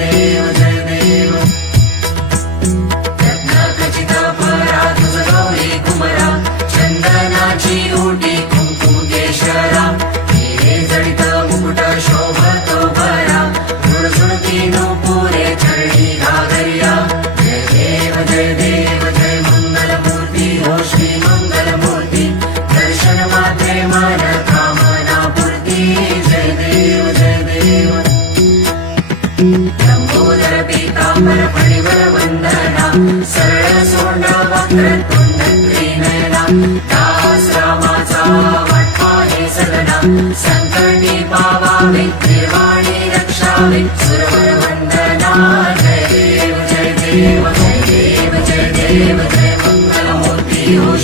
देव जय देव रत्नखचित परा तुझ गौरी कुमरा चंदनाची ओटी कुंकुम केशरा हिरे जडित मुकुट शोभतो भरा झुळझुळती नूपुरे चरणी घागरिया जय देव जय मंगलमूर्ती हो श्री मंगलमूर्ती दर्शन मात्रे मन कामना पूर्ती जय देव लंबोदर पीतांबर फणिवर वंदना सरळ सोंड वक्रतुंड त्रिनयना दास रामाचा वाटपाहे सदना संकटी पावावे निर्वाणी रक्षावे सुरवर वंदना जय देव जय देव जय देव जय देव जय मंगलमूर्ती हो